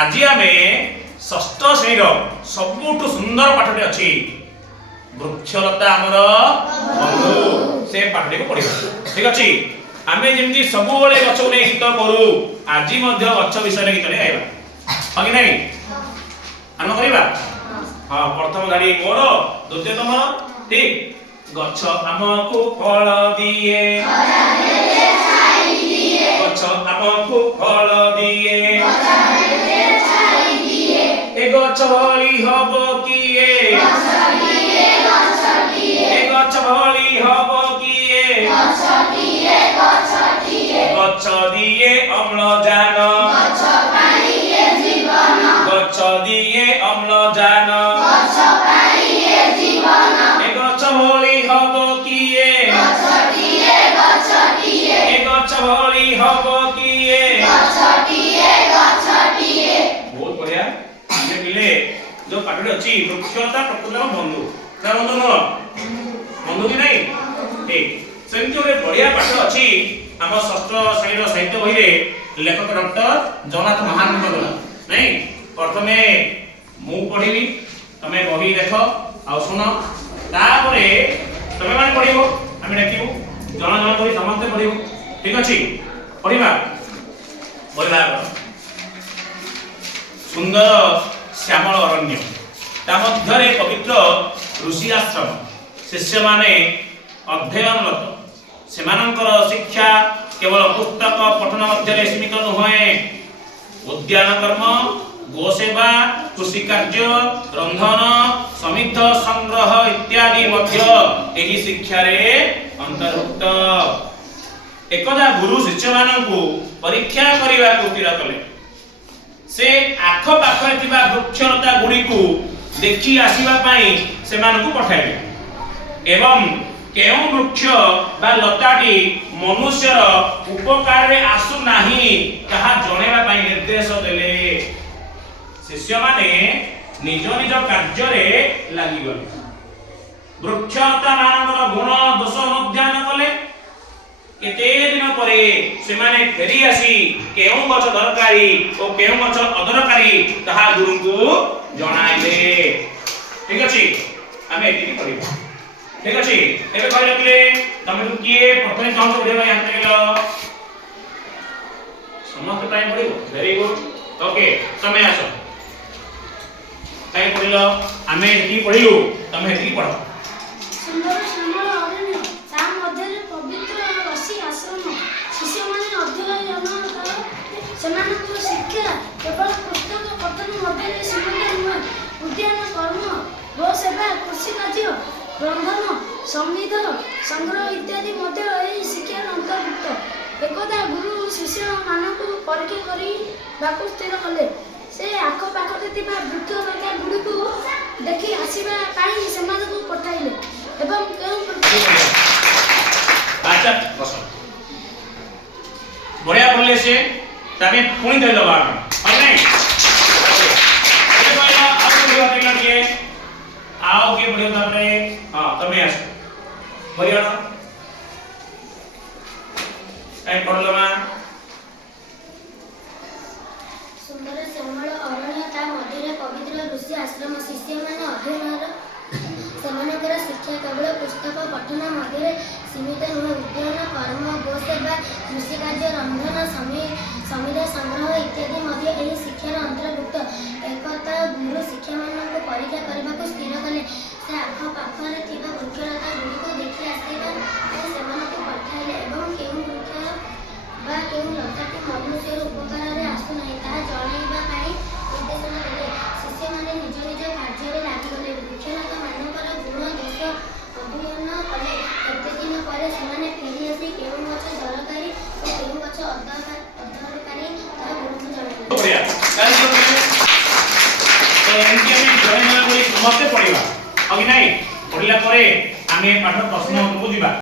आज आम षष्ठ श्रेणी सबुठ सुंदर पाठटे अच्छी वृक्षलता आमर बंधु से पाठटी को पढ़ा ठीक अच्छे आम जमी सब गच को नहीं गीत करूँ आज गच विषय गीत गाइबा कि नहीं आरंभ करवा हाँ प्रथम गाड़ी मोर द्वितीय तुम ठीक गच आमको फल दिए गच आमको फल दिए ए गच भली हब किए ए गच भली हब किए गच दिए अम्लजान गच दिए अम्लजान ए गच भली हब किए ए गच भली हब किए बहुत बढ़िया ये पिले जो पाठटी अछि वृक्षलता प्रकृतिर बंधु ना बंधु न बंधु कि नहीं ठीक सेमती गोटे बढ़िया पाठ अछि आम षष्ठ श्रेणी साहित्य बही रे लेखक डॉक्टर जगन्नाथ महानंद द्वारा नहीं प्रथमे मु पढ़िबी तमे बही देख आ सुन तापरे तमे माने पढ़िबो आमे देखिबो जण जण करी समस्त पढ़िबो ठीक अछि पढ़िबा बढ़िया सुंदर श्यामल अरण्य ता मध्यरे पवित्र ऋषि आश्रम शिष्य माने अध्ययनरत सेमानंकर शिक्षा केवल पुस्तक पठन मध्य सीमित नुहे उद्यान कर्म गोसेवा कृषि कार्य रंधन समिध संग्रह इत्यादि मध्य एही शिक्षा रे अंतर्भुक्त एकदा गुरु शिष्य माननकु परीक्षा करिवा को स्थिर कले से आख पाखरे थिबा वृक्षलता गुडी को देखि आसीबा पई सेमानकु पठाइले एवं केउ वृक्ष बा लताटी मनुष्यर उपकार रे आसु नाही कहा जणेबा पई निर्देश देले शिष्य माने निज निज कार्य रे लागि गले वृक्षलता मानकर गुण दोष अध्ययन कले केते दिन परे से माने फेरी आसी केउ गछ दरकारी ओ केउ गछ अदरकारी कहा गुरु को जणाइले ठीक अछि आमे एति करिबो ठीक अछि एबे कहले कि तमे तू किए प्रथमे काउंट करिबा यहाँ तक समस्त टाइम पड़िबो वेरी गुड ओके तमे आसो काई पढिलो आमे एति पढिलु तमे एति पढो सुंदर श्यामल अरण्य ता मध्ये पवित्र ऋषि आश्रम शिष्य माने अध्ययन कर सेमानक शिक्षा केवल पुस्तक पठन मध्ये सीमित नुहे उद्यान कर्म गो सेवा कृषि कार्य रंधन समिध संग्रह इत्यादि मध्य एही शिक्षार अंतर्भुक्त एकदा गुरु शिष्य मानक परीक्षा करी बाकु स्थिर कले से आख पाखरे थिबा वृक्षलता गुडी को देखि आसीबा पाई सेमानक पठाइले एवं केउ अच्छा बस बढ़िया बोलले से तमे पुणी दे दबा और नहीं ये कहला आप बुझा देला के आओ के बढ़िया तापरे हां तमे आस बढ़िया ना ए पढ़लमा सुंदर श्यामल अरण्य ता मध्ये पवित्र ऋषि आश्रम शिष्य माने अध्ययन सेमानकर शिक्षा केवल पुस्तक पठन मध्य सीमित नुहे उद्यान कर्म गोसेवा कृषि कार्य रंधन समिध संग्रह इत्यादि मध्य एही शिक्षार अंतर्भुक्त एकता गुरु शिक्षा मानक परीक्षा करबा को स्थिर कले से आख पाखरे थिबा वृक्षलता गुडी को देखि आसीबा सेमानक पठाइले एवं केउ वृक्ष बा केउ लताटी मनुष्यर उपकार रे आसु नाही ता जणाइबा पई निर्देशन देले शिष्य माने निज निज कार्य रे लागि गले वृक्षलता मानकर गुण दोष अध्ययन कले केते दिन परे सेमाने फेरी आसी केउ गछ दरकारी ओ केउ गछ अदरकारी ता गुरु जणाइले बढ़िया काई तो एमके में जॉइन होई समस्त पढिबा अगी नाही पढिला परे आमे पाठ प्रश्न बुझिबा।